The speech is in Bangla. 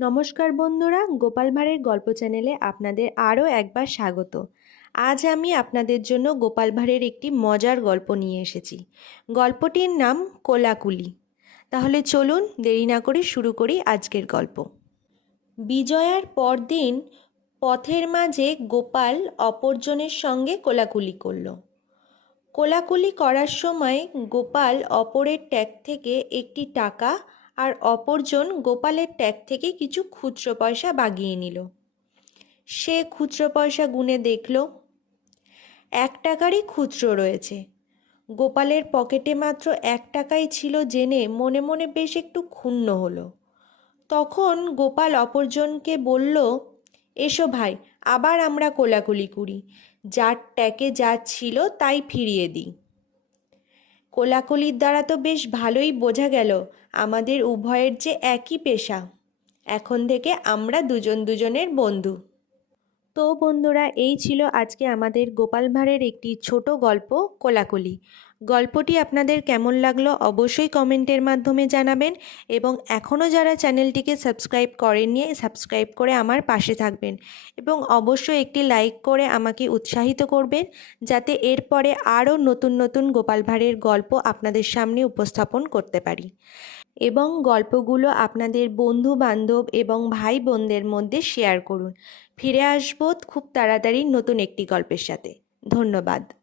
নমস্কার বন্ধুরা, গোপাল ভাঁড়ের গল্প চ্যানেলে আপনাদের আরও একবার স্বাগত। আজ আমি আপনাদের জন্য গোপাল ভাঁড়ের একটি মজার গল্প নিয়ে এসেছি। গল্পটির নাম কোলাকুলি। তাহলে চলুন দেরি না করে শুরু করি আজকের গল্প। বিজয়ার পরদিন পথের মাঝে গোপাল অপরজনের সঙ্গে কোলাকুলি করল। কোলাকুলি করার সময় গোপাল অপরের ট্যাগ থেকে একটি টাকা আর অপরজন গোপালের ট্যাগ থেকে কিছু খুচরো পয়সা বাগিয়ে নিল। সে খুচরো পয়সা গুনে দেখল, এক টাকারই খুচরো রয়েছে। গোপালের পকেটে মাত্র এক টাকাই ছিল জেনে মনে মনে বেশ একটু ক্ষুণ্ণ হলো। তখন গোপাল অপরজনকে বলল, এসো ভাই, আবার আমরা কোলাকুলি করি। যার ট্যাকে যা ছিল তাই ফিরিয়ে দিই। কোলাকুলির দ্বারা তো বেশ ভালোই বোঝা গেল, আমাদের উভয়ের যে একই পেশা। এখন থেকে আমরা দুজন দুজনের বন্ধু। তো বন্ধুরা, এই ছিল আজকে আমাদের গোপাল ভাঁড়ের একটি ছোট গল্প কোলাকুলি। গল্পটি আপনাদের কেমন লাগল অবশ্যই কমেন্টের মাধ্যমে জানাবেন এবং এখনও যারা চ্যানেলটিকে সাবস্ক্রাইব করেননি, সাবস্ক্রাইব করে আমার পাশে থাকবেন এবং অবশ্যই একটি লাইক করে আমাকে উৎসাহিত করবেন যাতে এরপরে আরও নতুন নতুন গোপাল ভাঁড়ের গল্প আপনাদের সামনে উপস্থাপন করতে পারি। এবং গল্পগুলো আপনাদের বন্ধু বান্ধব এবং ভাই বোনদের মধ্যে শেয়ার করুন। ফিরে আসব খুব তাড়াতাড়ি নতুন একটি গল্পের সাথে। ধন্যবাদ।